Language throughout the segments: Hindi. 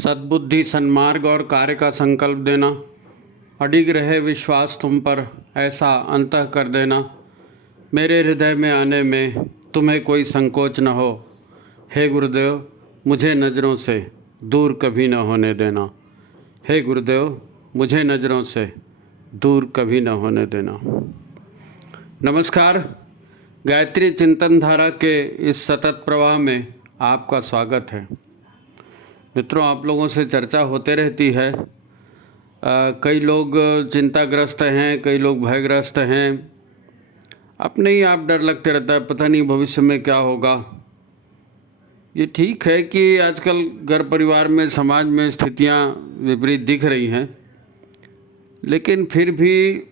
सद्बुद्धि, सन्मार्ग और कार्य का संकल्प देना, अडिग रहे विश्वास तुम पर, ऐसा अंतः कर देना। मेरे हृदय में आने में तुम्हें कोई संकोच न हो। हे गुरुदेव, मुझे नज़रों से दूर कभी न होने देना। हे गुरुदेव, मुझे नज़रों से दूर कभी न होने देना। नमस्कार। गायत्री चिंतन धारा के इस सतत प्रवाह में आपका स्वागत है। मित्रों, आप लोगों से चर्चा होते रहती है। कई लोग चिंताग्रस्त हैं, कई लोग भयग्रस्त हैं। अपने ही आप डर लगते रहता है, पता नहीं भविष्य में क्या होगा। ये ठीक है कि आजकल घर परिवार में, समाज में स्थितियां विपरीत दिख रही हैं, लेकिन फिर भी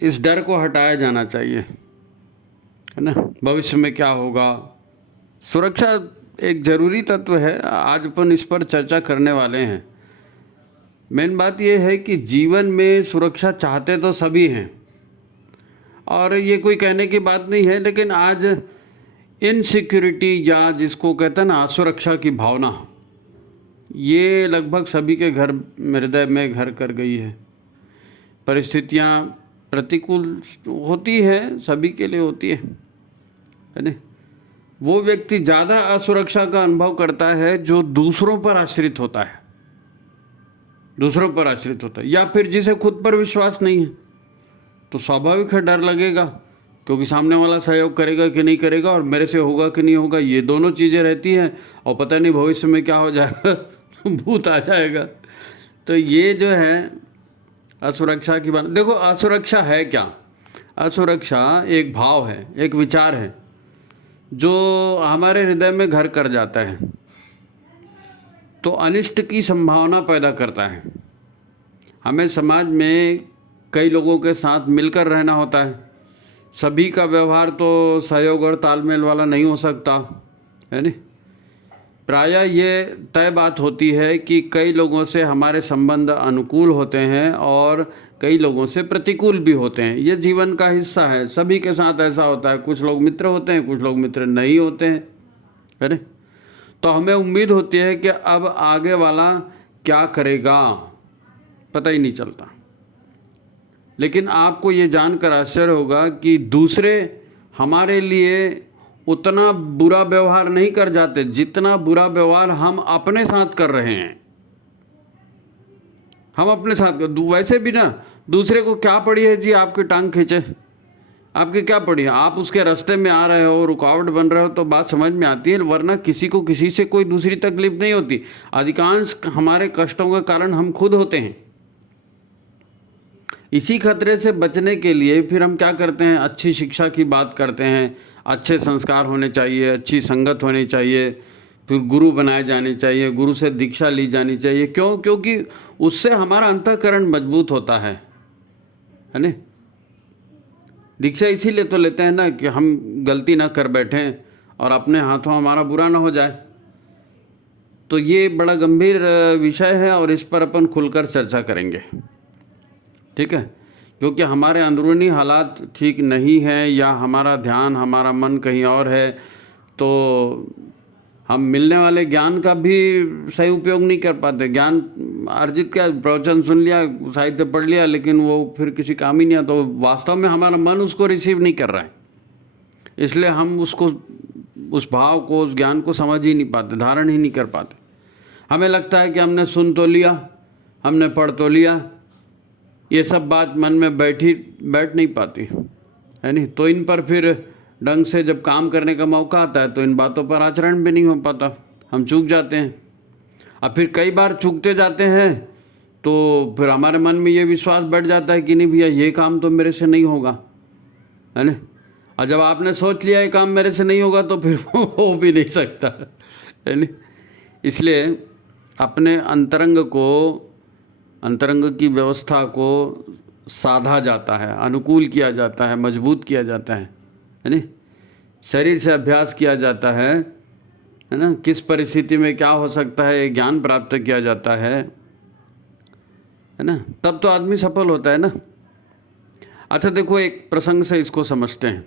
इस डर को हटाया जाना चाहिए, है ना। भविष्य में क्या होगा, सुरक्षा एक ज़रूरी तत्व है। आज अपन इस पर चर्चा करने वाले हैं। मेन बात यह है कि जीवन में सुरक्षा चाहते तो सभी हैं, और ये कोई कहने की बात नहीं है, लेकिन आज इनसिक्योरिटी या जिसको कहते हैं ना असुरक्षा की भावना, ये लगभग सभी के घर हृदय में घर कर गई है। परिस्थितियाँ प्रतिकूल होती है, सभी के लिए होती है ना। वो व्यक्ति ज़्यादा असुरक्षा का अनुभव करता है जो दूसरों पर आश्रित होता है, या फिर जिसे खुद पर विश्वास नहीं है। तो स्वाभाविक है डर लगेगा, क्योंकि सामने वाला सहयोग करेगा कि नहीं करेगा, और मेरे से होगा कि नहीं होगा, ये दोनों चीज़ें रहती हैं। और पता नहीं भविष्य में क्या हो जाएगा भूत आ जाएगा। तो ये जो है असुरक्षा की बात। देखो, असुरक्षा है क्या? असुरक्षा एक भाव है, एक विचार है जो हमारे हृदय में घर कर जाता है, तो अनिष्ट की संभावना पैदा करता है। हमें समाज में कई लोगों के साथ मिलकर रहना होता है। सभी का व्यवहार तो सहयोग और तालमेल वाला नहीं हो सकता, है नहीं। प्रायः ये तय बात होती है कि कई लोगों से हमारे संबंध अनुकूल होते हैं और कई लोगों से प्रतिकूल भी होते हैं। ये जीवन का हिस्सा है, सभी के साथ ऐसा होता है। कुछ लोग मित्र होते हैं, कुछ लोग मित्र नहीं होते हैं, है ना। तो हमें उम्मीद होती है कि अब आगे वाला क्या करेगा पता ही नहीं चलता। लेकिन आपको ये जानकर आश्चर्य होगा कि दूसरे हमारे लिए उतना बुरा व्यवहार नहीं कर जाते जितना बुरा व्यवहार हम अपने साथ कर रहे हैं। हम अपने साथ वैसे भी ना, दूसरे को क्या पड़ी है जी आपकी टांग खींचे, आपकी क्या पड़ी है? आप उसके रास्ते में आ रहे हो, रुकावट बन रहे हो तो बात समझ में आती है, वरना किसी को किसी से कोई दूसरी तकलीफ नहीं होती। अधिकांश हमारे कष्टों का कारण हम खुद होते हैं। इसी खतरे से बचने के लिए फिर हम क्या करते हैं? अच्छी शिक्षा की बात करते हैं, अच्छे संस्कार होने चाहिए, अच्छी संगत होनी चाहिए, फिर गुरु बनाए जाने चाहिए, गुरु से दीक्षा ली जानी चाहिए। क्यों? क्योंकि उससे हमारा अंतःकरण मजबूत होता है ना। दीक्षा इसीलिए तो लेते हैं ना कि हम गलती ना कर बैठें और अपने हाथों हमारा बुरा ना हो जाए। तो ये बड़ा गंभीर विषय है और इस पर अपन खुलकर चर्चा करेंगे, ठीक है। क्योंकि हमारे अंदरूनी हालात ठीक नहीं हैं या हमारा ध्यान, हमारा मन कहीं और है, तो हम मिलने वाले ज्ञान का भी सही उपयोग नहीं कर पाते। ज्ञान अर्जित किया, प्रवचन सुन लिया, साहित्य पढ़ लिया, लेकिन वो फिर किसी काम ही नहीं आता। तो वास्तव में हमारा मन उसको रिसीव नहीं कर रहा है, इसलिए हम उसको, उस भाव को, उस ज्ञान को समझ ही नहीं पाते, धारण ही नहीं कर पाते। हमें लगता है कि हमने सुन तो लिया, हमने पढ़ तो लिया, ये सब बात मन में बैठ नहीं पाती, है नहीं। तो इन पर फिर ढंग से जब काम करने का मौका आता है तो इन बातों पर आचरण भी नहीं हो पाता, हम चूक जाते हैं। अब फिर कई बार चूकते जाते हैं तो फिर हमारे मन में ये विश्वास बैठ जाता है कि नहीं भैया, ये काम तो मेरे से नहीं होगा, है ना। और जब आपने सोच लिया ये काम मेरे से नहीं होगा तो फिर हो भी नहीं सकता, है ना। इसलिए अपने अंतरंग की व्यवस्था को साधा जाता है, अनुकूल किया जाता है, मजबूत किया जाता है ना। शरीर से अभ्यास किया जाता है ना। किस परिस्थिति में क्या हो सकता है, ज्ञान प्राप्त किया जाता है ना। तब तो आदमी सफल होता है ना। अच्छा देखो, एक प्रसंग से इसको समझते हैं।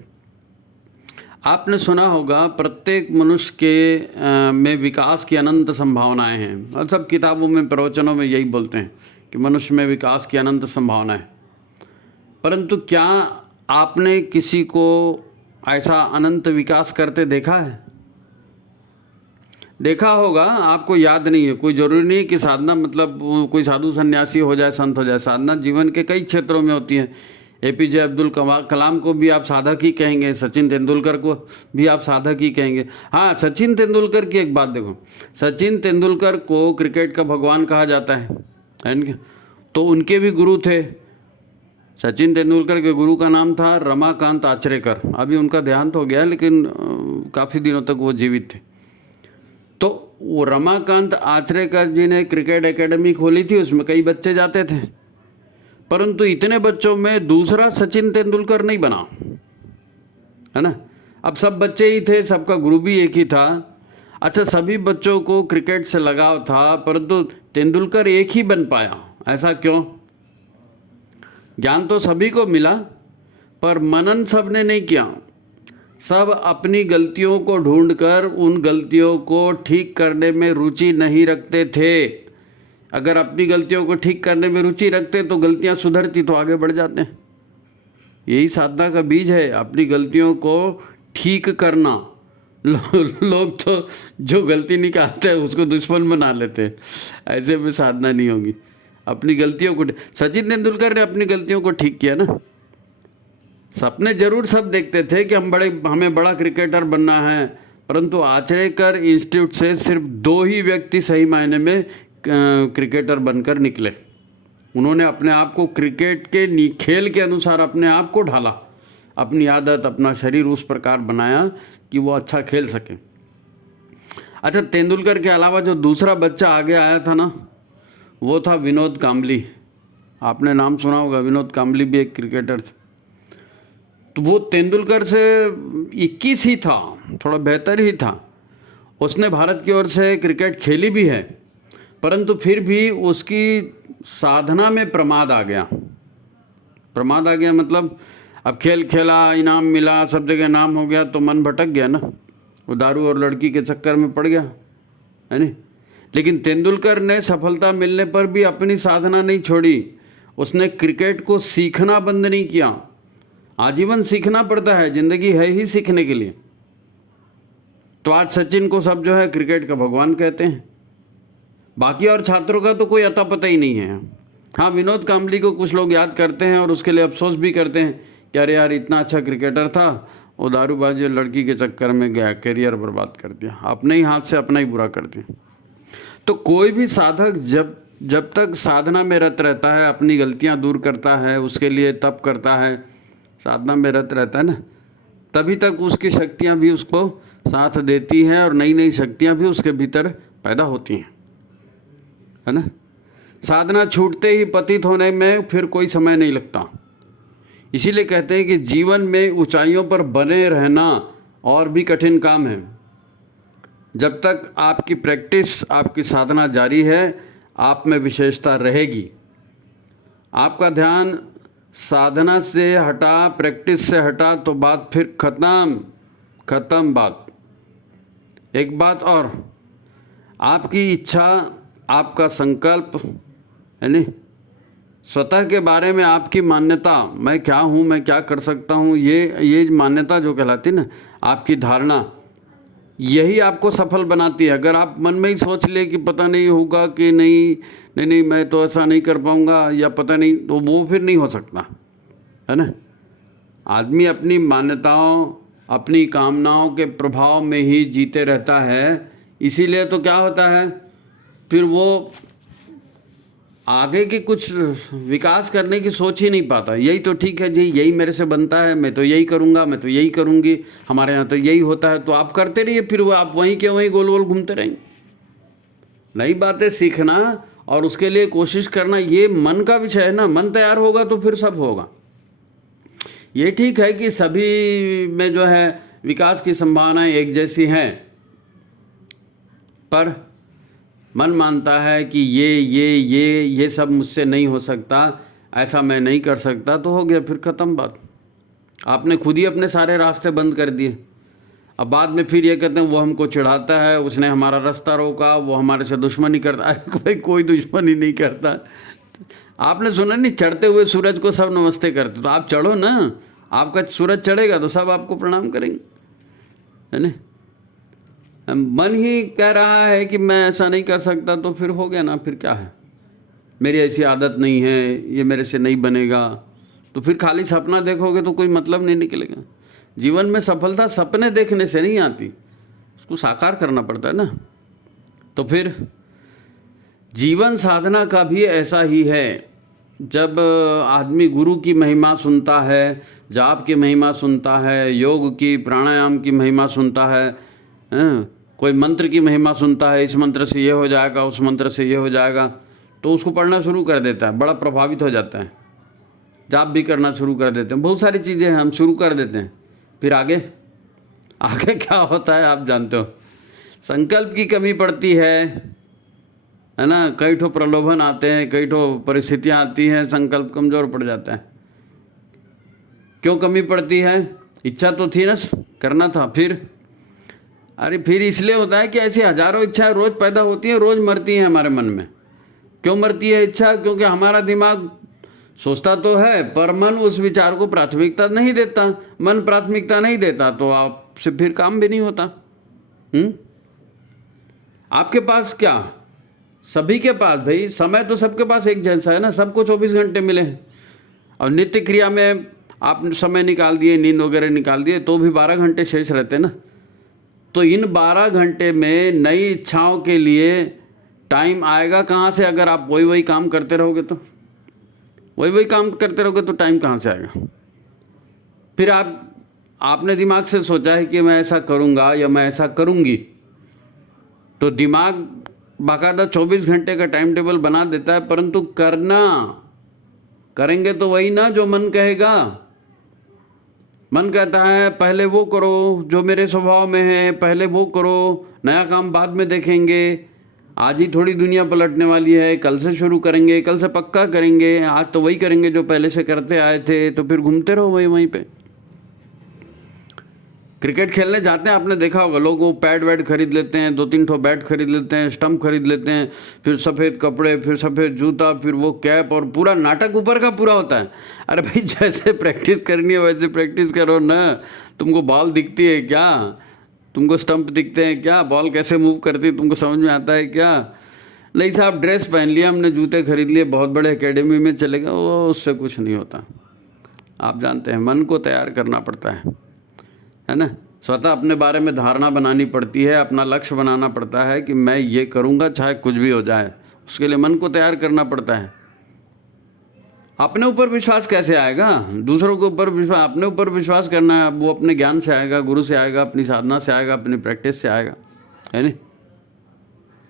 आपने सुना होगा प्रत्येक मनुष्य के में विकास की अनंत संभावनाएं हैं, और सब किताबों में प्रवचनों में यही बोलते हैं कि मनुष्य में विकास की अनंत संभावनाएं। परंतु क्या आपने किसी को ऐसा अनंत विकास करते देखा है? देखा होगा, आपको याद नहीं है। कोई ज़रूरी नहीं है कि साधना मतलब कोई साधु सन्यासी हो जाए, संत हो जाए। साधना जीवन के कई क्षेत्रों में होती है। एपीजे अब्दुल कलाम को भी आप साधक ही कहेंगे, सचिन तेंदुलकर को भी आप साधक ही कहेंगे। हाँ, सचिन तेंदुलकर की एक बात देखो, सचिन तेंदुलकर को क्रिकेट का भगवान कहा जाता है ना? तो उनके भी गुरु थे। सचिन तेंदुलकर के गुरु का नाम था रमाकांत आचरेकर। अभी उनका देहांत हो गया, लेकिन काफ़ी दिनों तक वो जीवित थे। तो वो रमाकांत आचरेकर जी ने क्रिकेट एकेडमी खोली थी, उसमें कई बच्चे जाते थे, परंतु इतने बच्चों में दूसरा सचिन तेंदुलकर नहीं बना, है ना? अब सब बच्चे ही थे, सबका गुरु भी एक ही था। अच्छा, सभी बच्चों को क्रिकेट से लगाव था, परंतु तेंदुलकर एक ही बन पाया। ऐसा क्यों? ज्ञान तो सभी को मिला, पर मनन सब ने नहीं किया। सब अपनी गलतियों को ढूंढकर उन गलतियों को ठीक करने में रुचि नहीं रखते थे। अगर अपनी गलतियों को ठीक करने में रुचि रखते तो गलतियां सुधरती, तो आगे बढ़ जाते हैं। यही साधना का बीज है, अपनी गलतियों को ठीक करना। लोग तो जो गलती निकालते हैं उसको दुश्मन बना लेते हैं। ऐसे में साधना नहीं होगी। अपनी गलतियों को, सचिन तेंदुलकर ने अपनी गलतियों को ठीक किया ना। सपने जरूर सब देखते थे कि हमें बड़ा क्रिकेटर बनना है, परंतु आचरेकर इंस्टीट्यूट से सिर्फ 2 ही व्यक्ति सही मायने में क्रिकेटर बनकर निकले। उन्होंने अपने आप को क्रिकेट के खेल के अनुसार अपने आप को ढाला, अपनी आदत, अपना शरीर उस प्रकार बनाया कि वो अच्छा खेल सके। अच्छा, तेंदुलकर के अलावा जो दूसरा बच्चा आगे आया था ना, वो था विनोद कांबली। आपने नाम सुना होगा, विनोद कांबली भी एक क्रिकेटर थे। तो वो तेंदुलकर से 21 ही था, थोड़ा बेहतर ही था। उसने भारत की ओर से क्रिकेट खेली भी है, परंतु फिर भी उसकी साधना में प्रमाद आ गया। प्रमाद आ गया मतलब अब खेल खेला, इनाम मिला, सब जगह नाम हो गया, तो मन भटक गया ना, वो दारू और लड़की के चक्कर में पड़ गया, है नहीं? लेकिन तेंदुलकर ने सफलता मिलने पर भी अपनी साधना नहीं छोड़ी। उसने क्रिकेट को सीखना बंद नहीं किया। आजीवन सीखना पड़ता है, जिंदगी है ही सीखने के लिए। तो आज सचिन को सब जो है क्रिकेट का भगवान कहते हैं। बाकी और छात्रों का तो कोई अता पता ही नहीं है। हाँ, विनोद कांबली को कुछ लोग याद करते हैं और उसके लिए अफसोस भी करते हैं कि अरे यार, इतना अच्छा क्रिकेटर था, वो दारूबाजी लड़की के चक्कर में गया, करियर बर्बाद कर दिया, अपने ही हाथ से अपना ही बुरा कर दिया। तो कोई भी साधक जब तक साधना में रत रहता है, अपनी गलतियां दूर करता है, उसके लिए तप करता है, साधना में रत रहता है ना, तभी तक उसकी शक्तियां भी उसको साथ देती हैं और नई नई शक्तियां भी उसके भीतर पैदा होती हैं, है ना? साधना छूटते ही पतित होने में फिर कोई समय नहीं लगता। इसीलिए कहते हैं कि जीवन में ऊंचाइयों पर बने रहना और भी कठिन काम है। जब तक आपकी प्रैक्टिस, आपकी साधना जारी है, आप में विशेषता रहेगी। आपका ध्यान साधना से हटा, प्रैक्टिस से हटा, तो बात फिर खत्म बात। एक बात और, आपकी इच्छा, आपका संकल्प, है नहीं, स्वतः के बारे में आपकी मान्यता, मैं क्या हूँ, मैं क्या कर सकता हूँ, ये मान्यता जो कहलाती है ना, आपकी धारणा, यही आपको सफल बनाती है। अगर आप मन में ही सोच ले कि पता नहीं होगा कि नहीं मैं तो ऐसा नहीं कर पाऊँगा, या पता नहीं, तो वो फिर नहीं हो सकता, है ना? आदमी अपनी मान्यताओं, अपनी कामनाओं के प्रभाव में ही जीते रहता है। इसीलिए तो क्या होता है, फिर वो आगे के कुछ विकास करने की सोच ही नहीं पाता। यही तो ठीक है जी, यही मेरे से बनता है, मैं तो यही करूँगा, मैं तो यही करूँगी, हमारे यहाँ तो यही होता है, तो आप करते रहिए, फिर वो आप वहीं के वहीं गोल गोल घूमते रहेंगे। नई बातें सीखना और उसके लिए कोशिश करना, ये मन का विषय है ना। मन तैयार होगा तो फिर सब होगा। ये ठीक है कि सभी में जो है विकास की संभावनाएं एक जैसी हैं, पर मन मानता है कि ये सब मुझसे नहीं हो सकता, ऐसा मैं नहीं कर सकता, तो हो गया, फिर ख़त्म बात। आपने खुद ही अपने सारे रास्ते बंद कर दिए। अब बाद में फिर ये कहते हैं वो हमको चिढ़ाता है, उसने हमारा रास्ता रोका, वो हमारे से दुश्मनी करता है। कोई दुश्मनी नहीं करता। आपने सुना नहीं, चढ़ते हुए सूरज को सब नमस्ते करते, तो आप चढ़ो ना, आपका सूरज चढ़ेगा तो सब आपको प्रणाम करेंगे, है ना। मन ही कह रहा है कि मैं ऐसा नहीं कर सकता, तो फिर हो गया ना, फिर क्या है, मेरी ऐसी आदत नहीं है, ये मेरे से नहीं बनेगा, तो फिर खाली सपना देखोगे तो कोई मतलब नहीं निकलेगा। जीवन में सफलता सपने देखने से नहीं आती, उसको साकार करना पड़ता है ना। तो फिर जीवन साधना का भी ऐसा ही है। जब आदमी गुरु की महिमा सुनता है, जाप की महिमा सुनता है, योग की प्राणायाम की महिमा सुनता है, कोई मंत्र की महिमा सुनता है, इस मंत्र से ये हो जाएगा, उस मंत्र से ये हो जाएगा, तो उसको पढ़ना शुरू कर देता है, बड़ा प्रभावित हो जाता है, जाप भी करना शुरू कर देते हैं, बहुत सारी चीज़ें हम शुरू कर देते हैं। फिर आगे क्या होता है आप जानते हो। संकल्प की कमी पड़ती है ना, कई ठो प्रलोभन आते हैं, कई ठो परिस्थितियाँ आती हैं, संकल्प कमज़ोर पड़ जाता है। क्यों कमी पड़ती है? इच्छा तो थी ना, करना था, फिर इसलिए होता है कि ऐसी हजारों इच्छाएं रोज़ पैदा होती हैं, रोज़ मरती हैं हमारे मन में। क्यों मरती है इच्छा? क्योंकि हमारा दिमाग सोचता तो है, पर मन उस विचार को प्राथमिकता नहीं देता। मन प्राथमिकता नहीं देता तो आपसे फिर काम भी नहीं होता। आपके पास क्या, सभी के पास भाई समय तो सबके पास एक जैसा है ना, सबको 24 घंटे मिले हैं। और नित्य क्रिया में आप समय निकाल दिए, नींद वगैरह निकाल दिए, तो भी 12 घंटे शेष रहते ना। तो इन 12 घंटे में नई इच्छाओं के लिए टाइम आएगा कहाँ से? अगर आप वही काम करते रहोगे तो वही काम करते रहोगे तो टाइम कहाँ से आएगा? फिर आपने दिमाग से सोचा है कि मैं ऐसा करूँगा या मैं ऐसा करूँगी, तो दिमाग बाकायदा 24 घंटे का टाइम टेबल बना देता है, परंतु करेंगे तो वही ना जो मन कहेगा। मन कहता है पहले वो करो जो मेरे स्वभाव में है, पहले वो करो, नया काम बाद में देखेंगे, आज ही थोड़ी दुनिया पलटने वाली है, कल से शुरू करेंगे, कल से पक्का करेंगे, आज तो वही करेंगे जो पहले से करते आए थे। तो फिर घूमते रहो वहीं पे। क्रिकेट खेलने जाते हैं, आपने देखा होगा, लोग वो पैड वैड खरीद लेते हैं, 2-3 ठो बैट खरीद लेते हैं, स्टंप खरीद लेते हैं, फिर सफ़ेद कपड़े, फिर सफ़ेद जूता, फिर वो कैप, और पूरा नाटक ऊपर का पूरा होता है। अरे भाई, जैसे प्रैक्टिस करनी है वैसे प्रैक्टिस करो ना। तुमको बॉल दिखती है क्या? तुमको स्टंप दिखते हैं क्या? बॉल कैसे मूव करती है तुमको समझ में आता है क्या? नहीं साहब, ड्रेस पहन लिया हमने, जूते खरीद लिए, बहुत बड़े एकेडमी में चले गए, वो उससे कुछ नहीं होता। आप जानते हैं, मन को तैयार करना पड़ता है ना। स्वतः अपने बारे में धारणा बनानी पड़ती है, अपना लक्ष्य बनाना पड़ता है कि मैं ये करूँगा चाहे कुछ भी हो जाए। उसके लिए मन को तैयार करना पड़ता है। अपने ऊपर विश्वास कैसे आएगा? दूसरों के ऊपर विश्वास, अपने ऊपर विश्वास करना है, वो अपने ज्ञान से आएगा, गुरु से आएगा, अपनी साधना से आएगा, अपनी प्रैक्टिस से आएगा, है नहीं।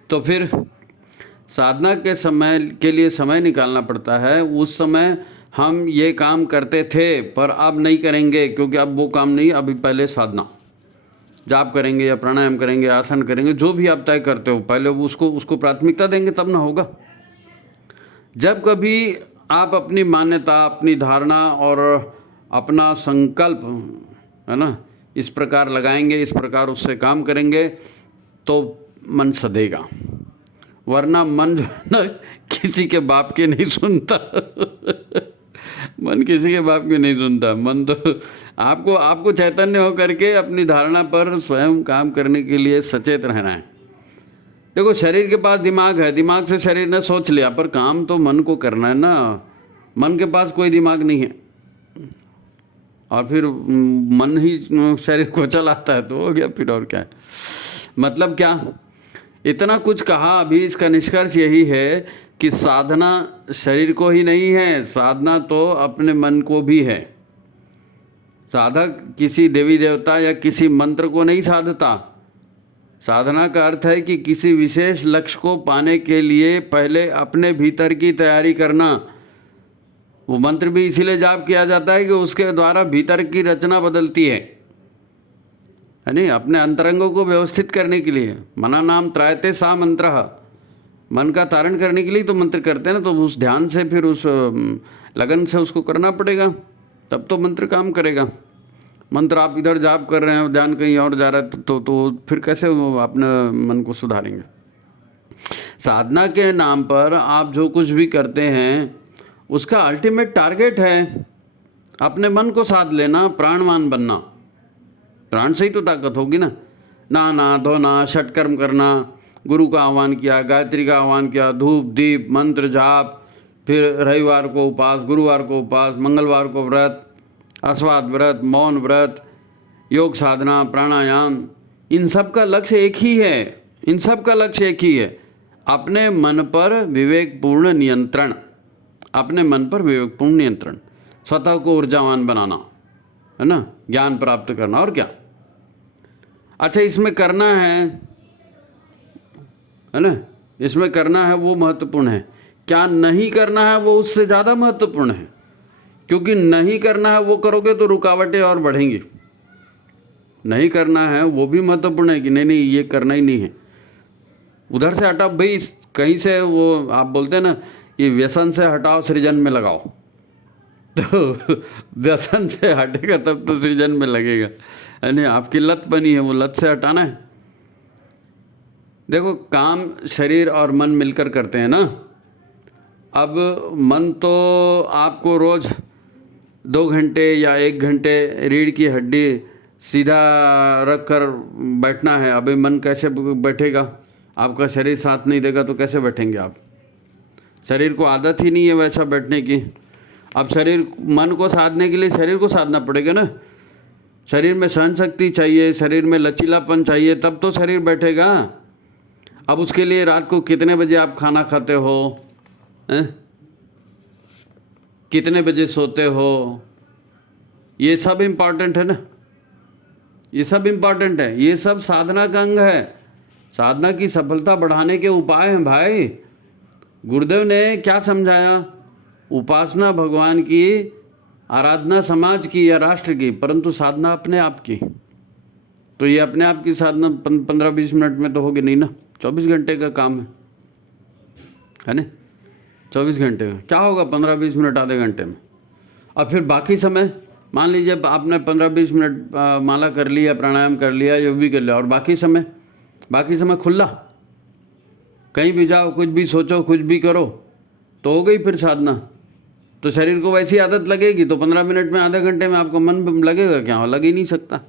तो फिर साधना के समय के लिए समय निकालना पड़ता है। उस समय हम ये काम करते थे पर अब नहीं करेंगे, क्योंकि अब वो काम नहीं, अभी पहले साधना, जाप करेंगे या प्राणायाम करेंगे, आसन करेंगे, जो भी आप तय करते हो, पहले उसको प्राथमिकता देंगे, तब ना होगा। जब कभी आप अपनी मान्यता, अपनी धारणा और अपना संकल्प, है ना, इस प्रकार लगाएंगे, इस प्रकार उससे काम करेंगे, तो मन सधेगा। वरना मन जो है ना, किसी के बाप के नहीं सुनता। मन किसी के बाप के नहीं सुनता। मन तो आपको चैतन्य होकर के अपनी धारणा पर स्वयं काम करने के लिए सचेत रहना है। देखो, शरीर के पास दिमाग है, दिमाग से शरीर ने सोच लिया, पर काम तो मन को करना है ना। मन के पास कोई दिमाग नहीं है, और फिर मन ही शरीर को चलाता है, तो हो गया फिर। और क्या है मतलब? क्या इतना कुछ कहा, अभी इसका निष्कर्ष यही है कि साधना शरीर को ही नहीं है, साधना तो अपने मन को भी है। साधक किसी देवी देवता या किसी मंत्र को नहीं साधता। साधना का अर्थ है कि किसी विशेष लक्ष्य को पाने के लिए पहले अपने भीतर की तैयारी करना। वो मंत्र भी इसीलिए जाप किया जाता है कि उसके द्वारा भीतर की रचना बदलती है नहीं, अपने अंतरंगों को व्यवस्थित करने के लिए। मना नाम त्रायते सा मंत्र, मन का तारण करने के लिए तो मंत्र करते हैं ना। तो उस ध्यान से, फिर उस लगन से उसको करना पड़ेगा, तब तो मंत्र काम करेगा। मंत्र आप इधर जाप कर रहे हैं, ध्यान कहीं और जा रहा है, तो फिर कैसे वो अपने मन को सुधारेंगे? साधना के नाम पर आप जो कुछ भी करते हैं उसका अल्टीमेट टारगेट है अपने मन को साध लेना, प्राणवान बनना। प्राण से ही तो ताकत होगी ना। नहाना धोना, षटकर्म करना, गुरु का आह्वान किया, गायत्री का आह्वान किया, धूप दीप मंत्र जाप, फिर रविवार को उपास, गुरुवार को उपास, मंगलवार को व्रत, आस्वाद व्रत, मौन व्रत, योग साधना, प्राणायाम, इन सब का लक्ष्य एक ही है। इन सब का लक्ष्य एक ही है, अपने मन पर विवेकपूर्ण नियंत्रण। अपने मन पर विवेकपूर्ण नियंत्रण, स्वतः को ऊर्जावान बनाना, है ना, ज्ञान प्राप्त करना, और क्या। अच्छा, इसमें करना है ना, इसमें करना है वो महत्वपूर्ण है। क्या नहीं करना है वो उससे ज़्यादा महत्वपूर्ण है, क्योंकि नहीं करना है वो करोगे तो रुकावटें और बढ़ेंगी। नहीं करना है वो भी महत्वपूर्ण है कि नहीं नहीं ये करना ही नहीं है, उधर से हटाओ भाई, कहीं से वो आप बोलते हैं ना कि व्यसन से हटाओ सृजन में लगाओ, तो व्यसन से हटेगा तब तो सृजन में लगेगा, यानी आपकी लत बनी है, वो लत से हटाना है। देखो, काम शरीर और मन मिलकर करते हैं ना। अब मन तो आपको रोज़ 2 घंटे या 1 घंटे रीढ़ की हड्डी सीधा रख कर बैठना है। अभी मन कैसे बैठेगा? आपका शरीर साथ नहीं देगा तो कैसे बैठेंगे आप? शरीर को आदत ही नहीं है वैसा बैठने की। अब शरीर, मन को साधने के लिए शरीर को साधना पड़ेगा ना। शरीर में सहन शक्ति चाहिए, शरीर में लचीलापन चाहिए, तब तो शरीर बैठेगा। अब उसके लिए रात को कितने बजे आप खाना खाते हो, कितने बजे सोते हो, ये सब इम्पॉर्टेंट है ना। ये सब इम्पॉर्टेंट है, ये सब साधना का अंग है। साधना की सफलता बढ़ाने के उपाय हैं भाई। गुरुदेव ने क्या समझाया? उपासना भगवान की, आराधना समाज की या राष्ट्र की, परंतु साधना अपने आप की। तो ये अपने आप की साधना 15-20 मिनट में तो होगी नहीं ना, 24 घंटे का काम है ना। 24 घंटे का क्या होगा 15-20 मिनट, आधे घंटे में। और फिर बाकी समय, मान लीजिए आपने 15-20 मिनट माला कर लिया, प्राणायाम कर लिया, योग भी कर लिया, और बाकी समय खुला, कहीं भी जाओ, कुछ भी सोचो, कुछ भी करो, तो हो गई फिर साधना। तो शरीर को वैसी आदत लगेगी तो 15 मिनट में, आधे घंटे में आपको मन लगेगा क्या? लग ही नहीं सकता।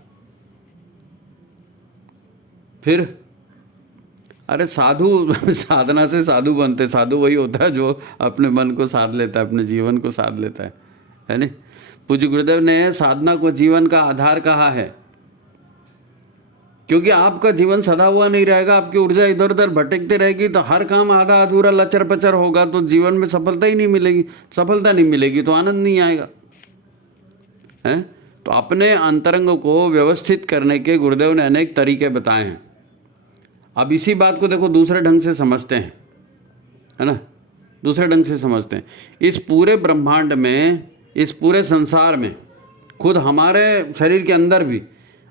फिर अरे साधु साधना से साधु बनते। साधु वही होता है जो अपने मन को साध लेता है, अपने जीवन को साध लेता है नहीं। पूज्य गुरुदेव ने साधना को जीवन का आधार कहा है, क्योंकि आपका जीवन सदा हुआ नहीं रहेगा। आपकी ऊर्जा इधर उधर भटकती रहेगी तो हर काम आधा अधूरा लचर पचर होगा, तो जीवन में सफलता ही नहीं मिलेगी। सफलता नहीं मिलेगी तो आनंद नहीं आएगा, है। तो अपने अंतरंग को व्यवस्थित करने के गुरुदेव ने अनेक तरीके बताए हैं। अब इसी बात को देखो दूसरे ढंग से समझते हैं, है ना, दूसरे ढंग से समझते हैं। इस पूरे ब्रह्मांड में, इस पूरे संसार में, खुद हमारे शरीर के अंदर भी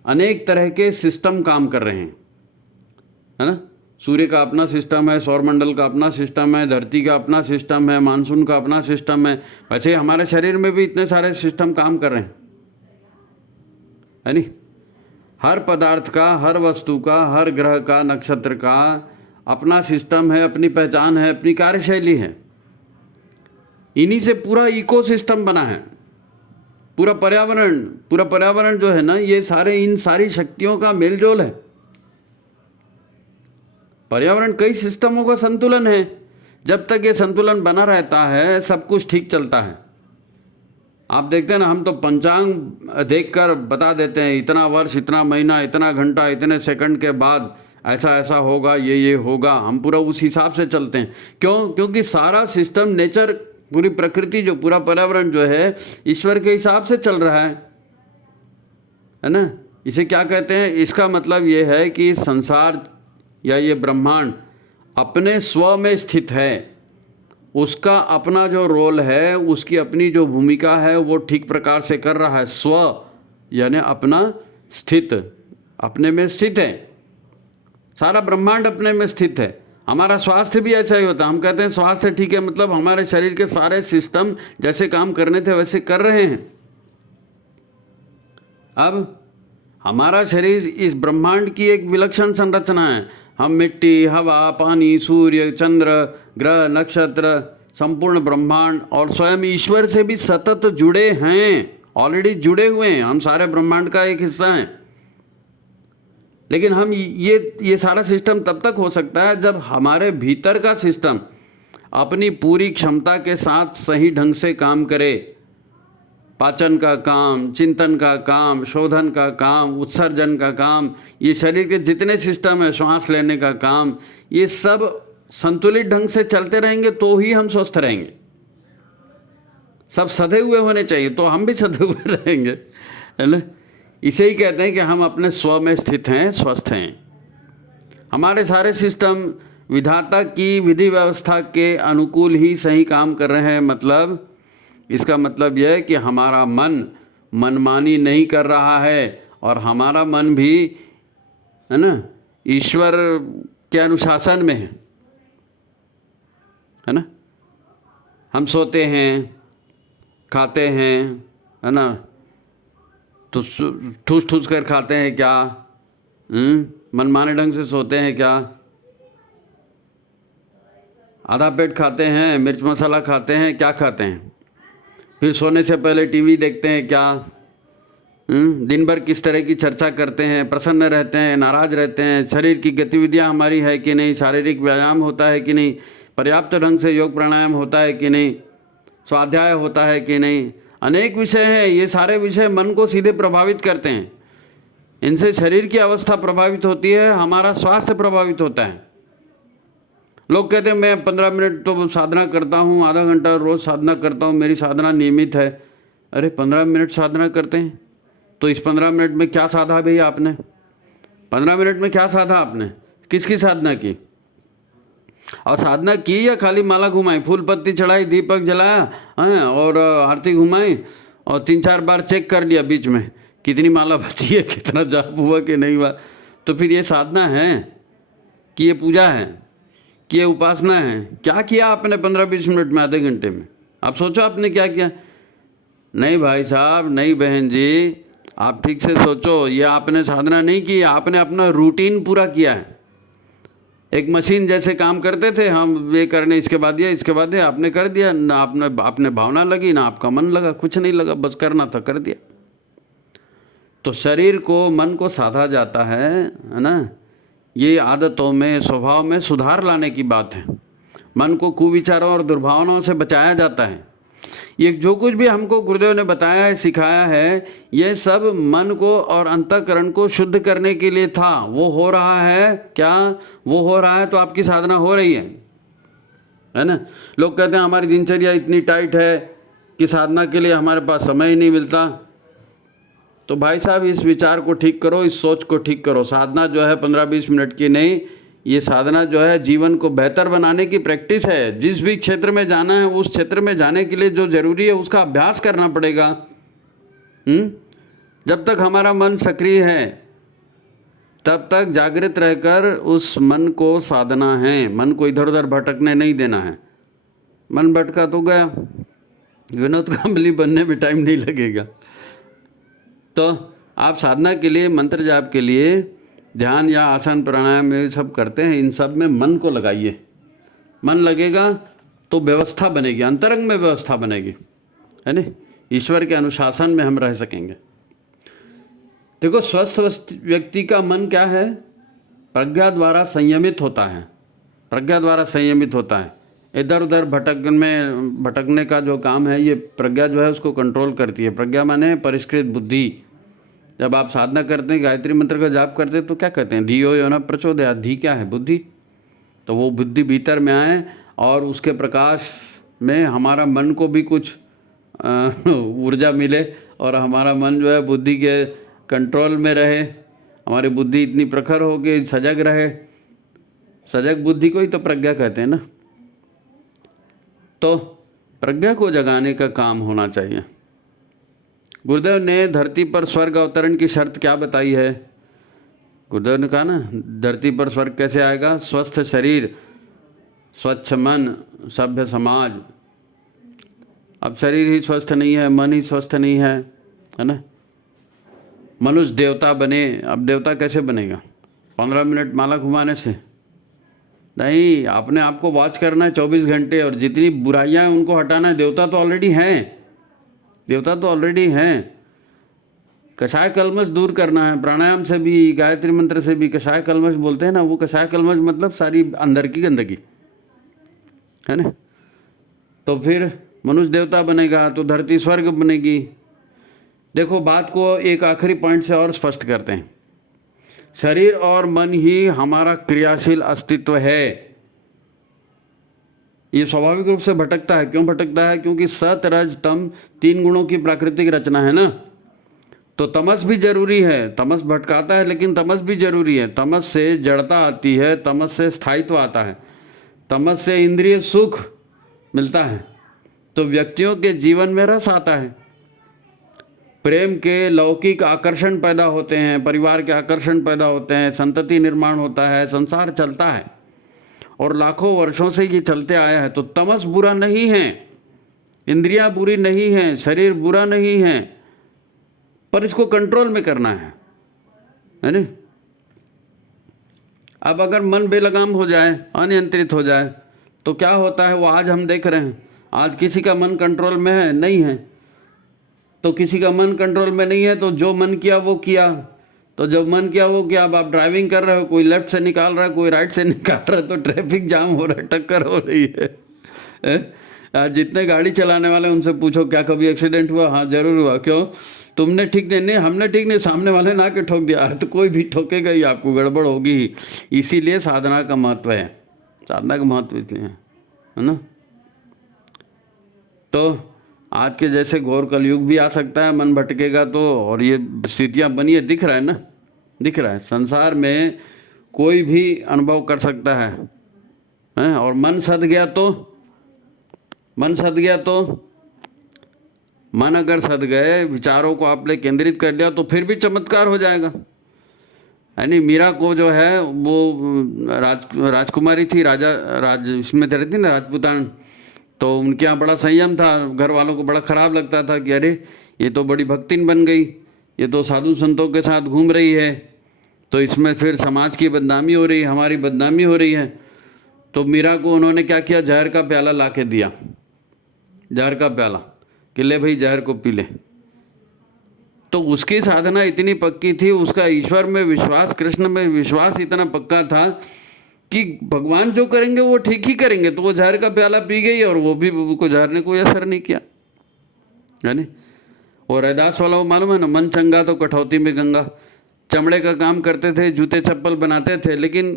अनेक तरह के सिस्टम काम कर रहे हैं, है ना। सूर्य का अपना सिस्टम है, सौरमंडल का अपना सिस्टम है, धरती का अपना सिस्टम है, मानसून का अपना सिस्टम है। वैसे हमारे शरीर में भी इतने सारे सिस्टम काम कर रहे हैं, है नहीं। हर पदार्थ का, हर वस्तु का, हर ग्रह का, नक्षत्र का अपना सिस्टम है, अपनी पहचान है, अपनी कार्यशैली है। इन्हीं से पूरा इकोसिस्टम बना है। पूरा पर्यावरण जो है ना, ये सारे, इन सारी शक्तियों का मेलजोल है। पर्यावरण कई सिस्टमों का संतुलन है। जब तक ये संतुलन बना रहता है सब कुछ ठीक चलता है। आप देखते हैं ना, हम तो पंचांग देखकर बता देते हैं, इतना वर्ष, इतना महीना, इतना घंटा, इतने सेकंड के बाद ऐसा ऐसा होगा, ये होगा। हम पूरा उस हिसाब से चलते हैं। क्यों? क्योंकि सारा सिस्टम, नेचर, पूरी प्रकृति, जो पूरा पर्यावरण जो है, ईश्वर के हिसाब से चल रहा है ना। इसे क्या कहते हैं? इसका मतलब ये है कि संसार या ये ब्रह्मांड अपने स्व में स्थित है। उसका अपना जो रोल है, उसकी अपनी जो भूमिका है, वो ठीक प्रकार से कर रहा है। स्व यानी अपना स्थित, अपने में स्थित है। सारा ब्रह्मांड अपने में स्थित है। हमारा स्वास्थ्य भी ऐसा ही होता है। हम कहते हैं स्वास्थ्य ठीक है, मतलब हमारे शरीर के सारे सिस्टम जैसे काम करने थे वैसे कर रहे हैं। अब हमारा शरीर इस ब्रह्मांड की एक विलक्षण संरचना है। हम मिट्टी, हवा, पानी, सूर्य, चंद्र, ग्रह, नक्षत्र, संपूर्ण ब्रह्मांड और स्वयं ईश्वर से भी सतत जुड़े हैं, ऑलरेडी जुड़े हुए हैं। हम सारे ब्रह्मांड का एक हिस्सा हैं। लेकिन हम ये सारा सिस्टम तब तक हो सकता है जब हमारे भीतर का सिस्टम अपनी पूरी क्षमता के साथ सही ढंग से काम करे। पाचन का काम, चिंतन का काम, शोधन का काम, उत्सर्जन का काम, ये शरीर के जितने सिस्टम है, श्वास लेने का काम, ये सब संतुलित ढंग से चलते रहेंगे तो ही हम स्वस्थ रहेंगे। सब सधे हुए होने चाहिए तो हम भी सधे हुए रहेंगे, है ना। इसे ही कहते हैं कि हम अपने स्व में स्थित हैं, स्वस्थ हैं। हमारे सारे सिस्टम विधाता की विधि व्यवस्था के अनुकूल ही सही काम कर रहे हैं। मतलब इसका मतलब यह है कि हमारा मन मनमानी नहीं कर रहा है और हमारा मन भी, है ना, ईश्वर के अनुशासन में है ना। हम सोते हैं, खाते हैं, है ना, तो ठूस ठूस कर खाते हैं क्या? मनमाने ढंग से सोते हैं क्या? आधा पेट खाते हैं, मिर्च मसाला खाते हैं, क्या खाते हैं? फिर सोने से पहले टीवी देखते हैं क्या? दिन भर किस तरह की चर्चा करते हैं? प्रसन्न रहते हैं, नाराज रहते हैं? शरीर की गतिविधियां हमारी है कि नहीं? शारीरिक व्यायाम होता है कि नहीं? पर्याप्त ढंग से योग प्राणायाम होता है कि नहीं? स्वाध्याय होता है कि नहीं? अनेक विषय हैं। ये सारे विषय मन को सीधे प्रभावित करते हैं। इनसे शरीर की अवस्था प्रभावित होती है, हमारा स्वास्थ्य प्रभावित होता है। लोग कहते हैं मैं 15 मिनट तो साधना करता हूँ, आधा घंटा रोज़ साधना करता हूँ, मेरी साधना नियमित है। अरे 15 मिनट साधना करते हैं तो इस 15 मिनट में क्या साधा भैया आपने? 15 मिनट में क्या साधा आपने? किसकी साधना की? और साधना की या खाली माला घुमाई, फूल पत्ती चढ़ाई, दीपक जलाया हैं और आरती घुमाई और 3-4 बार चेक कर लिया बीच में कितनी माला बची है, कितना जाप हुआ कि नहीं हुआ? तो फिर ये साधना है कि ये पूजा है कि ये उपासना है? क्या किया आपने 15-20 मिनट में, आधे घंटे में? आप सोचो आपने क्या किया। नहीं भाई साहब, नहीं बहन जी, आप ठीक से सोचो। ये आपने साधना नहीं की, आपने अपना रूटीन पूरा किया है। एक मशीन जैसे काम करते थे हम, ये करने, इसके बाद ये, इसके बाद ये, आपने कर दिया ना। आपने भावना लगी ना, आपका मन लगा, कुछ नहीं लगा, बस करना था, कर दिया। तो शरीर को, मन को साधा जाता है ना। ये आदतों में, स्वभाव में सुधार लाने की बात है। मन को कुविचारों और दुर्भावनाओं से बचाया जाता है। ये जो कुछ भी हमको गुरुदेव ने बताया है, सिखाया है, ये सब मन को और अंतःकरण को शुद्ध करने के लिए था। वो हो रहा है क्या? वो हो रहा है तो आपकी साधना हो रही है ना। लोग कहते हैं हमारी दिनचर्या इतनी टाइट है कि साधना के लिए हमारे पास समय ही नहीं मिलता। तो भाई साहब, इस विचार को ठीक करो, इस सोच को ठीक करो। साधना जो है 15-20 मिनट की नहीं, ये साधना जो है जीवन को बेहतर बनाने की प्रैक्टिस है। जिस भी क्षेत्र में जाना है, उस क्षेत्र में जाने के लिए जो जरूरी है उसका अभ्यास करना पड़ेगा। जब तक हमारा मन सक्रिय है तब तक जागृत रहकर उस मन को साधना है। मन को इधर उधर भटकने नहीं देना है। मन भटका तो गया, विनोद कांबली बनने में टाइम नहीं लगेगा। तो आप साधना के लिए, मंत्र जाप के लिए ध्यान या आसन प्राणायाम ये सब करते हैं, इन सब में मन को लगाइए। मन लगेगा तो व्यवस्था बनेगी, अंतरंग में व्यवस्था बनेगी, है ना। ईश्वर के अनुशासन में हम रह सकेंगे। देखो, स्वस्थ व्यक्ति का मन क्या है? प्रज्ञा द्वारा संयमित होता है। प्रज्ञा द्वारा संयमित होता है। इधर उधर भटकने का जो काम है, ये प्रज्ञा जो है उसको कंट्रोल करती है। प्रज्ञा माने परिष्कृत बुद्धि। जब आप साधना करते हैं, गायत्री मंत्र का जाप करते हैं, तो क्या कहते हैं? धियो यो न प्रचोदयात्। धी क्या है? बुद्धि। तो वो बुद्धि भीतर में आए और उसके प्रकाश में हमारा मन को भी कुछ ऊर्जा मिले और हमारा मन जो है बुद्धि के कंट्रोल में रहे। हमारी बुद्धि इतनी प्रखर हो कि सजग रहे। सजग बुद्धि को ही तो प्रज्ञा कहते हैं ना। तो प्रज्ञा को जगाने का काम होना चाहिए। गुरुदेव ने धरती पर स्वर्ग अवतरण की शर्त क्या बताई है? गुरुदेव ने कहा ना, धरती पर स्वर्ग कैसे आएगा? स्वस्थ शरीर, स्वच्छ मन, सभ्य समाज। अब शरीर ही स्वस्थ नहीं है, मन ही स्वस्थ नहीं है, है ना। मनुष्य देवता बने। अब देवता कैसे बनेगा? 15 मिनट माला घुमाने से नहीं। अपने आप को वॉच करना है 24 घंटे, और जितनी बुराइयां हैं उनको हटाना है। देवता तो ऑलरेडी हैं, देवता तो ऑलरेडी हैं। कषाय कलमश दूर करना है, प्राणायाम से भी, गायत्री मंत्र से भी। कषाय कलमश बोलते हैं ना, वो कषाय कलमश मतलब सारी अंदर की गंदगी है ना। तो फिर मनुष्य देवता बनेगा तो धरती स्वर्ग बनेगी। देखो बात को एक आखिरी पॉइंट से और स्पष्ट करते हैं। शरीर और मन ही हमारा क्रियाशील अस्तित्व है। ये स्वाभाविक रूप से भटकता है। क्यों भटकता है? क्योंकि सत रज तम 3 गुणों की प्राकृतिक रचना है ना। तो तमस भी जरूरी है। तमस भटकाता है लेकिन तमस भी जरूरी है। तमस से जड़ता आती है, तमस से स्थायित्व आता है, तमस से इंद्रिय सुख मिलता है, तो व्यक्तियों के जीवन में रस आता है, प्रेम के लौकिक आकर्षण पैदा होते हैं, परिवार के आकर्षण पैदा होते हैं, संतति निर्माण होता है, संसार चलता है और लाखों वर्षों से ये चलते आया है। तो तमस बुरा नहीं है, इंद्रियां बुरी नहीं हैं, शरीर बुरा नहीं है, पर इसको कंट्रोल में करना है ना। अब अगर मन बेलगाम हो जाए, अनियंत्रित हो जाए तो क्या होता है? वो आज हम देख रहे हैं। आज किसी का मन कंट्रोल में है नहीं है, तो किसी का मन कंट्रोल में नहीं है तो जो मन किया वो किया। तो जब मन किया वो किया। अब आप ड्राइविंग कर रहे हो, कोई लेफ्ट से निकाल रहा है, कोई राइट से निकाल रहा है, तो ट्रैफिक जाम हो रहा है, टक्कर हो रही है। जितने गाड़ी चलाने वाले उनसे पूछो क्या कभी एक्सीडेंट हुआ? हाँ जरूर हुआ। क्यों? तुमने ठीक नहीं, हमने ठीक नहीं, सामने वाले ना के ठोक दिया। तो कोई भी ठोकेगा ही, आपको गड़बड़ होगी ही। इसीलिए साधना का महत्व है। साधना का महत्व इसलिए है ना। तो आज के जैसे घोर कलयुग भी आ सकता है, मन भटकेगा तो। और ये स्थितियाँ बनी है, दिख रहा है ना, दिख रहा है। संसार में कोई भी अनुभव कर सकता है, और मन सद गया तो, मन सद गया तो, मन अगर सद गए, विचारों को आपने केंद्रित कर लिया तो फिर भी चमत्कार हो जाएगा। यानी मीरा को जो है वो राजकुमारी थी, राज इसमें रहती ना, राजपूतान। तो उनके यहाँ बड़ा संयम था। घर वालों को बड़ा ख़राब लगता था कि अरे ये तो बड़ी भक्तिन बन गई, ये तो साधु संतों के साथ घूम रही है, तो इसमें फिर समाज की बदनामी हो रही है, हमारी बदनामी हो रही है। तो मीरा को उन्होंने क्या किया? जहर का प्याला ला के दिया, जहर का प्याला, कि ले भाई जहर को पी ले। तो उसकी साधना इतनी पक्की थी, उसका ईश्वर में विश्वास, कृष्ण में विश्वास इतना पक्का था कि भगवान जो करेंगे वो ठीक ही करेंगे। तो वो जहर का प्याला पी गई और वो भी, उसको जहर ने कोई असर नहीं किया, है नहीं। और रैदास वाला वो मालूम है ना, मन चंगा तो कठौती में गंगा। चमड़े का काम करते थे, जूते चप्पल बनाते थे, लेकिन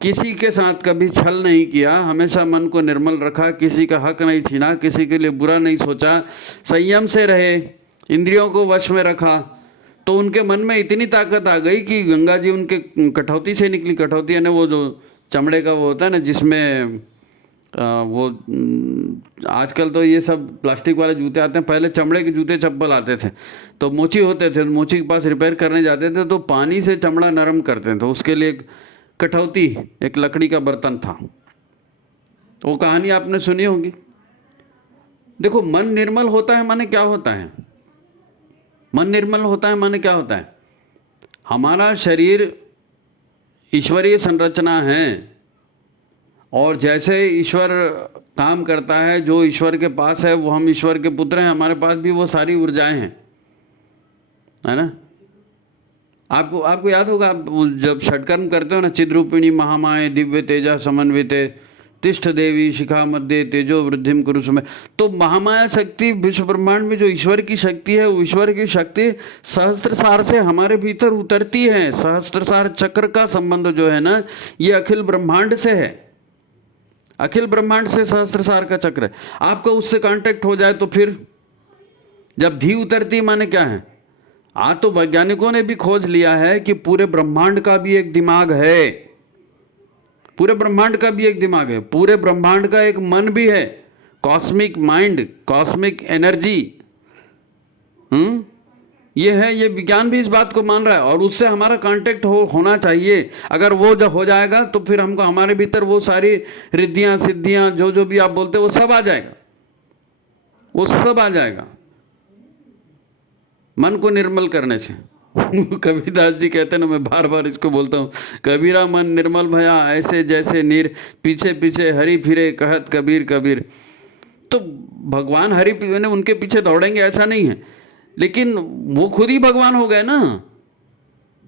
किसी के साथ कभी छल नहीं किया, हमेशा मन को निर्मल रखा, किसी का हक नहीं छीना, किसी के लिए बुरा नहीं सोचा, संयम से रहे, इंद्रियों को वश में रखा। तो उनके मन में इतनी ताकत आ गई कि गंगा जी उनके कठौती से निकली। कठौती यानी वो जो चमड़े का वो होता है ना, जिसमें वो आजकल तो ये सब प्लास्टिक वाले जूते आते हैं, पहले चमड़े के जूते चप्पल आते थे। तो मोची होते थे, मोची के पास रिपेयर करने जाते थे तो पानी से चमड़ा नरम करते थे, तो उसके लिए एक कठौती, एक लकड़ी का बर्तन था। तो वो कहानी आपने सुनी होगी। देखो मन निर्मल होता है माने क्या होता है? मन निर्मल होता है माने क्या होता है? हमारा शरीर ईश्वरीय संरचना है, और जैसे ईश्वर काम करता है, जो ईश्वर के पास है वो हम ईश्वर के पुत्र हैं, हमारे पास भी वो सारी ऊर्जाएं हैं, है ना। आपको याद होगा, आप जब षटकर्म करते हो ना, चिद्रूपिणी महामाये दिव्य तेजा समन्विते तिष्ठ देवी शिखा मध्य तेजो वृद्धिम कुरु समय। तो महामाया शक्ति, विश्व ब्रह्मांड में जो ईश्वर की शक्ति है, वो ईश्वर की शक्ति सहस्त्रसार से हमारे भीतर उतरती है। सहस्त्रसार चक्र का संबंध जो है ना, ये अखिल ब्रह्मांड से है। अखिल ब्रह्मांड से सहस्त्रसार का चक्र है। आपका उससे कांटेक्ट हो जाए तो फिर जब धी उतरती माने क्या है? आज तो वैज्ञानिकों ने भी खोज लिया है कि पूरे ब्रह्मांड का भी एक दिमाग है, पूरे ब्रह्मांड का भी एक दिमाग है, पूरे ब्रह्मांड का एक मन भी है, कॉस्मिक माइंड, कॉस्मिक एनर्जी। ये है, ये विज्ञान भी इस बात को मान रहा है, और उससे हमारा कांटेक्ट होना चाहिए। अगर वो जब हो जाएगा तो फिर हमको हमारे भीतर वो सारी रिद्धियां सिद्धियां जो भी आप बोलते हैं वो सब आ जाएगा, वो सब आ जाएगा मन को निर्मल करने से। कबीरदास जी कहते हैं ना, मैं बार बार इसको बोलता हूँ, कबीरा मन निर्मल भया ऐसे जैसे नीर, पीछे पीछे हरि फिरे कहत कबीर कबीर। तो भगवान हरि ने उनके पीछे दौड़ेंगे ऐसा नहीं है, लेकिन वो खुद ही भगवान हो गए ना।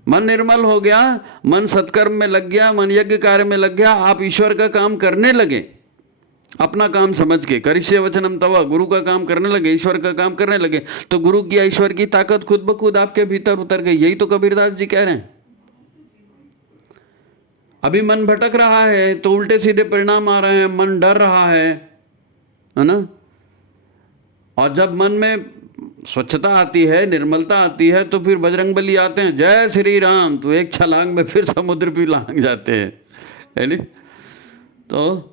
मन निर्मल हो गया, मन सत्कर्म में लग गया, मन यज्ञ कार्य में लग गया, आप ईश्वर का काम करने लगे अपना काम समझ के। करिष्ये वचनम तवा, गुरु का काम करने लगे, ईश्वर का काम करने लगे, तो गुरु की ईश्वर की ताकत खुद ब खुद आपके भीतर उतर गई। यही तो कबीरदास जी कह रहे हैं। अभी मन भटक रहा है तो उल्टे सीधे परिणाम आ रहे हैं, मन डर रहा है ना। और जब मन में स्वच्छता आती है, निर्मलता आती है, तो फिर बजरंगबली आते हैं, जय श्री राम, तो एक छलांग में फिर समुद्र भी लांग जाते हैं, है नहीं। तो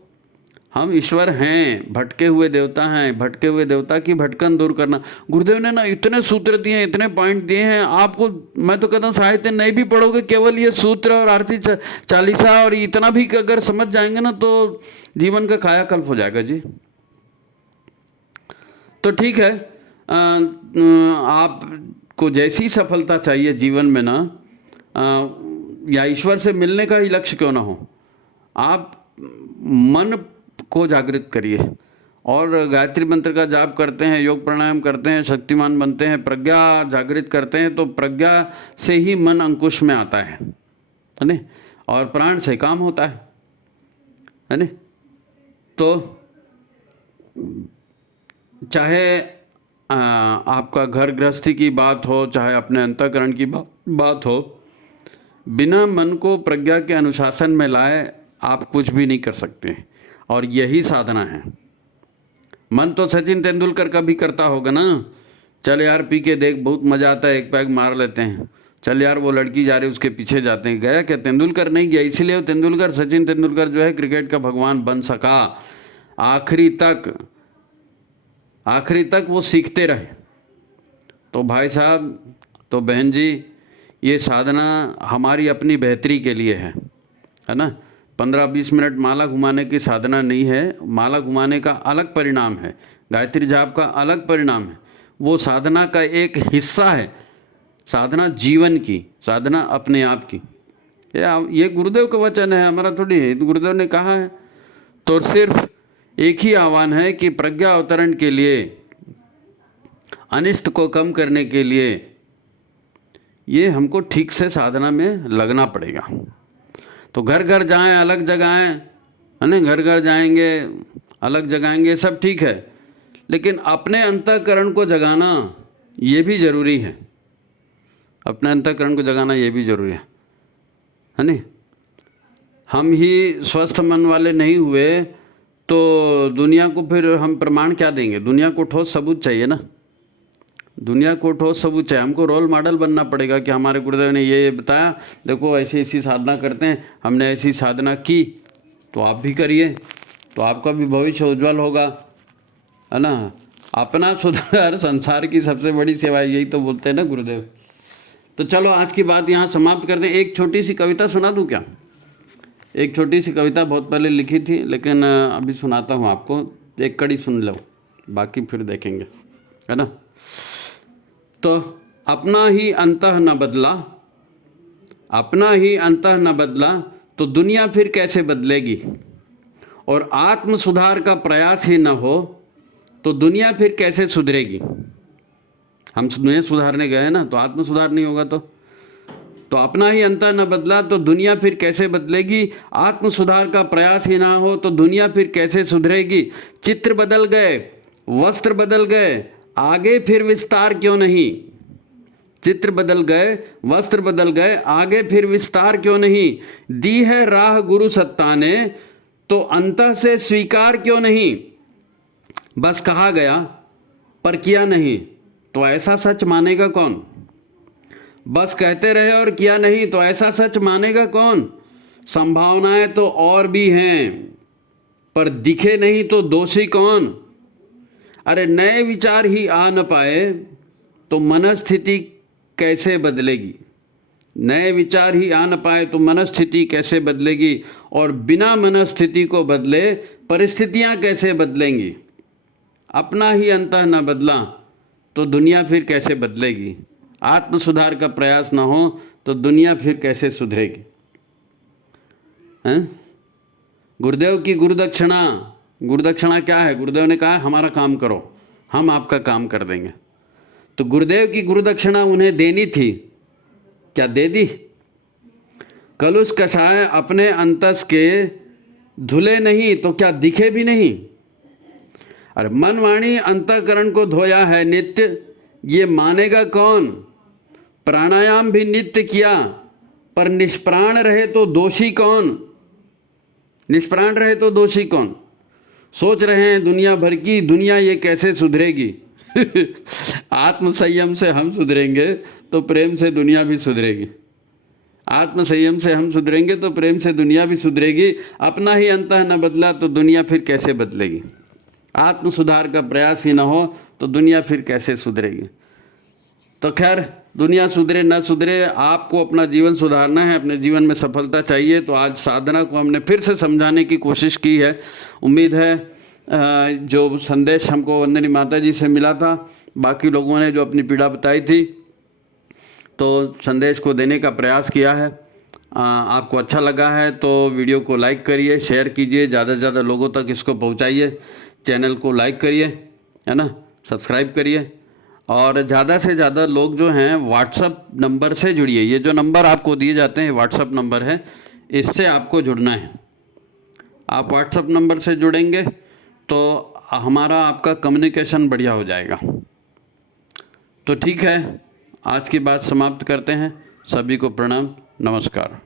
हम ईश्वर हैं, भटके हुए देवता हैं, भटके हुए देवता की भटकन दूर करना। गुरुदेव ने ना इतने सूत्र दिए हैं, इतने पॉइंट दिए हैं आपको। मैं तो कहता हूँ साहित्य नहीं भी पढ़ोगे, केवल ये सूत्र और आरती चालीसा और इतना भी अगर समझ जाएंगे ना, तो जीवन का कायाकल्प हो जाएगा जी। तो ठीक है, आपको जैसी सफलता चाहिए जीवन में ना, या ईश्वर से मिलने का ही लक्ष्य क्यों ना हो, आप मन को जागृत करिए और गायत्री मंत्र का जाप करते हैं, योग प्राणायाम करते हैं, शक्तिमान बनते हैं, प्रज्ञा जागृत करते हैं, तो प्रज्ञा से ही मन अंकुश में आता है ना, और प्राण से काम होता है ना। तो चाहे आपका घर गृहस्थी की बात हो, चाहे अपने अंतःकरण की बात हो, बिना मन को प्रज्ञा के अनुशासन में लाए आप कुछ भी नहीं कर सकते। और यही साधना है। मन तो सचिन तेंदुलकर का भी करता होगा ना, चल यार पी के देख, बहुत मज़ा आता है, एक पैग मार लेते हैं, चल यार वो लड़की जा रही उसके पीछे जाते हैं। गया क्या? तेंदुलकर नहीं गया, इसीलिए वो तेंदुलकर, सचिन तेंदुलकर जो है क्रिकेट का भगवान बन सका। आखिरी तक वो सीखते रहे। तो भाई साहब, तो बहन जी, ये साधना हमारी अपनी बेहतरी के लिए है ना। 15-20 मिनट माला घुमाने की साधना नहीं है। माला घुमाने का अलग परिणाम है, गायत्री जाप का अलग परिणाम है, वो साधना का एक हिस्सा है। साधना जीवन की, साधना अपने आप की। ये गुरुदेव का वचन है, हमारा थोड़ी है, गुरुदेव ने कहा है। तो सिर्फ एक ही आह्वान है कि प्रज्ञा अवतरण के लिए, अनिष्ट को कम करने के लिए, ये हमको ठीक से साधना में लगना पड़ेगा। तो घर घर जाएं, अलग जगाएं, है ना, घर घर जाएंगे, अलग जगाएंगे, सब ठीक है, लेकिन अपने अंतःकरण को जगाना ये भी ज़रूरी है। अपने अंतःकरण को जगाना ये भी ज़रूरी है ना। हम ही स्वस्थ मन वाले नहीं हुए तो दुनिया को फिर हम प्रमाण क्या देंगे? दुनिया को ठोस सबूत चाहिए ना, दुनिया को ठोस सबूत चाहिए। हमको रोल मॉडल बनना पड़ेगा कि हमारे गुरुदेव ने ये बताया, देखो ऐसी ऐसी साधना करते हैं, हमने ऐसी साधना की, तो आप भी करिए, तो आपका भी भविष्य उज्जवल होगा, है ना। अपना सुधार संसार की सबसे बड़ी सेवा, यही तो बोलते हैं ना गुरुदेव। तो चलो आज की बात यहाँ समाप्त करते हैं। एक छोटी सी कविता सुना दूँ क्या? एक छोटी सी कविता बहुत पहले लिखी थी, लेकिन अभी सुनाता हूँ आपको, एक कड़ी सुन लो, बाकी फिर देखेंगे, है ना। तो अपना ही अंतः न बदला, अपना ही अंतः न बदला तो दुनिया फिर कैसे बदलेगी, और आत्म सुधार का प्रयास ही न हो तो दुनिया फिर कैसे सुधरेगी। हम दुनिया सुधारने गए हैं ना, तो आत्म सुधार नहीं होगा। तो अपना ही अंतः न बदला तो दुनिया फिर कैसे बदलेगी, आत्म सुधार का प्रयास ही ना हो तो दुनिया फिर कैसे सुधरेगी। चित्र बदल गए, वस्त्र बदल गए, आगे फिर विस्तार क्यों नहीं। चित्र बदल गए, वस्त्र बदल गए, आगे फिर विस्तार क्यों नहीं। दी है राह गुरु सत्ता ने तो अंतः से स्वीकार क्यों नहीं। बस कहा गया पर किया नहीं, तो ऐसा सच मानेगा कौन। बस कहते रहे और किया नहीं, तो ऐसा सच मानेगा कौन। संभावनाएं तो और भी हैं पर दिखे नहीं तो दोषी कौन। अरे नए विचार ही आ न पाए तो मनस्थिति कैसे बदलेगी। नए विचार ही आ न पाए तो मनस्थिति कैसे बदलेगी, और बिना मनस्थिति को बदले परिस्थितियां कैसे बदलेंगी। अपना ही अंतः न बदला तो दुनिया फिर कैसे बदलेगी। आत्म सुधार का प्रयास ना हो तो दुनिया फिर कैसे सुधरेगी? हैं? गुरुदेव की गुरुदक्षिणा, गुरुदक्षिणा क्या है? गुरुदेव ने कहा हमारा काम करो, हम आपका काम कर देंगे। तो गुरुदेव की गुरुदक्षिणा उन्हें देनी थी, क्या दे दी? कलुष कषाय अपने अंतस के धुले नहीं तो क्या दिखे भी नहीं। अरे मन वाणी अंतःकरण को धोया है नित्य, ये मानेगा कौन? प्राणायाम भी नित्य किया पर निष्प्राण रहे तो दोषी कौन? निष्प्राण रहे तो दोषी कौन? सोच रहे हैं दुनिया भर की, दुनिया ये कैसे सुधरेगी? आत्म संयम से हम सुधरेंगे तो प्रेम से दुनिया भी सुधरेगी। आत्म संयम से हम सुधरेंगे तो प्रेम से दुनिया भी सुधरेगी। अपना ही अंतः न बदला तो दुनिया फिर कैसे बदलेगी? आत्म सुधार का प्रयास ही न हो तो दुनिया फिर कैसे सुधरेगी? तो खैर, दुनिया सुधरे न सुधरे, आपको अपना जीवन सुधारना है, अपने जीवन में सफलता चाहिए। तो आज साधना को हमने फिर से समझाने की कोशिश की है। उम्मीद है जो संदेश हमको वंदनी माता जी से मिला था, बाकी लोगों ने जो अपनी पीड़ा बताई थी, तो संदेश को देने का प्रयास किया है। आपको अच्छा लगा है तो वीडियो को लाइक करिए, शेयर कीजिए, ज़्यादा से ज़्यादा लोगों तक इसको पहुंचाइए। चैनल को लाइक करिए, है ना, सब्सक्राइब करिए। और ज़्यादा से ज़्यादा लोग जो हैं व्हाट्सअप नंबर से जुड़िए। ये जो नंबर आपको दिए जाते हैं व्हाट्सअप नंबर है, इससे आपको जुड़ना है। आप व्हाट्सअप नंबर से जुड़ेंगे तो हमारा आपका कम्युनिकेशन बढ़िया हो जाएगा। तो ठीक है, आज की बात समाप्त करते हैं। सभी को प्रणाम, नमस्कार।